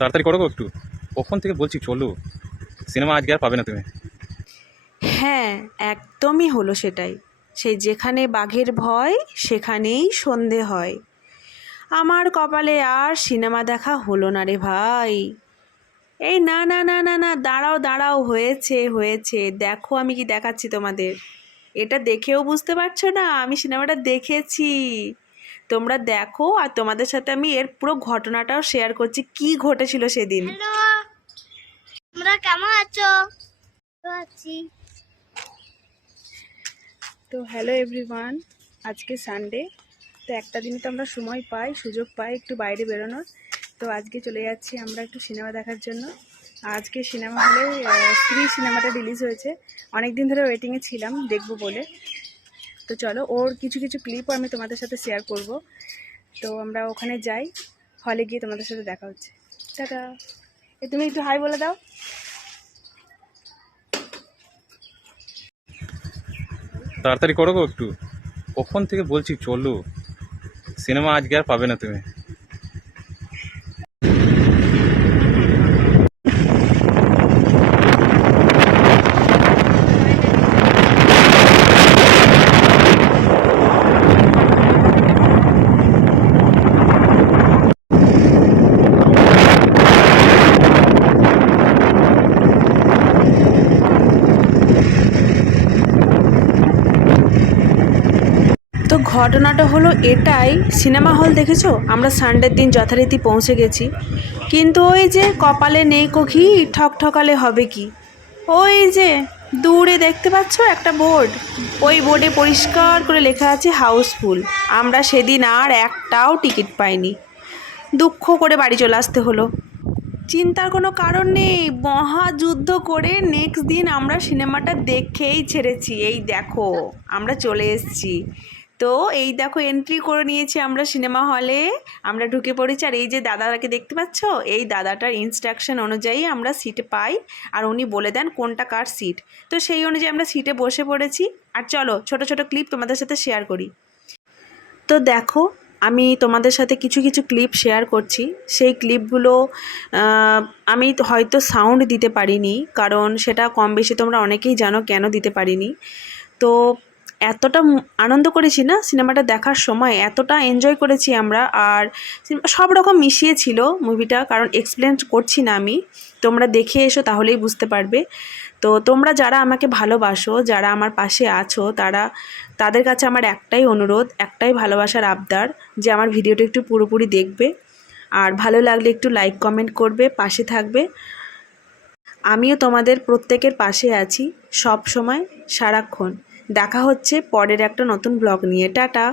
তাড়াতাড়ি করো একটু। কখন থেকে বলছি, চলো। সিনেমা আজকে আর পাবে না তুমি। হ্যাঁ একদমই হলো সেটাই। সেই যেখানে বাঘের ভয়, সেখানেই সন্ধে হয়। আমার কপালে আর সিনেমা দেখা হলো না রে ভাই। এই না না না না না, দাঁড়াও দাঁড়াও, হয়েছে হয়েছে। দেখো আমি কি দেখাচ্ছি তোমাদের। এটা দেখেও বুঝতে পারছ না, আমি সিনেমাটা দেখেছি। তোমরা দেখো আর তোমাদের সাথে আমি এর পুরো ঘটনাটাও শেয়ার করছি কি ঘটেছিল সেদিন। তোমরা কেমন আছো? তো আছি। তো হ্যালো এভরিওয়ান আজকে সানডে তো একটা দিনে তো আমরা সময় পাই সুযোগ পাই একটু বাইরে বেরোনোর। তো আজকে চলে যাচ্ছি আমরা একটু সিনেমা দেখার জন্য। আজকে সিনেমা হলে স্ত্রী সিনেমাটা রিলিজ হয়েছে। অনেক দিন ধরে ওয়েটিংয়ে ছিলাম দেখব বলে। তো চলো, ওর কিছু কিছু ক্লিপও আমি তোমাদের সাথে শেয়ার করব। তো আমরা ওখানে যাই হলে গিয়ে তোমাদের সাথে দেখা হচ্ছে। টাটা। এ, তুমি একটু হাই বলে দাও। তাড়াতাড়ি করো গো একটু। কখন থেকে বলছি, চলো। সিনেমা আজকে আর পাবে না তুমি। ঘটনাটা হলো এটাই, সিনেমা হল দেখেছ? আমরা সানডের দিন যথারীতি পৌঁছে গেছি। কিন্তু ওই যে কপালে নেই কখি, ঠক ঠকালে হবে কি? ওই যে দূরে দেখতে পাচ্ছ একটা বোর্ড। ওই বোর্ডে পরিষ্কার করে লেখা আছে হাউসফুল। আমরা সেদিন আর একটাও টিকিট পাইনি। দুঃখ করে বাড়ি চলে আসতে হলো। চিন্তার কোনো কারণ নেই। মহাযুদ্ধ করে নেক্সট দিন আমরা সিনেমাটা দেখেই ছেড়েছি। এই দেখো, আমরা চলে এসেছি। তো এই দেখো এন্ট্রি করে নিয়েছি আমরা সিনেমা হলে আমরা ঢুকে পড়েছি আর এই যে দাদাকে দেখতে পাচ্ছ? এই দাদাটার ইনস্ট্রাকশন অনুযায়ী আমরা সিট পাই আর উনি বলে দেন কোনটা কার সিট তো সেই অনুযায়ী আমরা সিটে বসে পড়েছি। আর চলো, ছোট ছোট ক্লিপ তোমাদের সাথে শেয়ার করি। তো দেখো, আমি তোমাদের সাথে কিছু কিছু ক্লিপ শেয়ার করছি। সেই ক্লিপগুলো আমি হয়তো সাউন্ড দিতে পারিনি, কারণ সেটা কম বেশি তোমরা অনেকেই জানো কেন দিতে পারিনি। তো এতটা আনন্দ করেছি না? সিনেমাটা দেখার সময় এতটা এনজয় করেছি আমরা। আর সব রকম মিশিয়ে ছিল মুভিটা, কারণ এক্সপ্লেন করছি না আমি। তোমরা দেখে এসো, তাহলেই বুঝতে পারবে। তো তোমরা যারা আমাকে ভালোবাসো, যারা আমার পাশে আছো, তারা, তাদের কাছে আমার একটাই অনুরোধ, একটাই ভালোবাসার আবদার যে আমার ভিডিওটা একটু পুরোপুরি দেখবে। আর ভালো লাগলে একটু লাইক কমেন্ট করবে, পাশে থাকবে। আমিও তোমাদের প্রত্যেকের পাশে আছি সব সময় সারাক্ষণ। দেখা হচ্ছে পরের একটা নতুন ব্লগ নিয়ে। টাটা।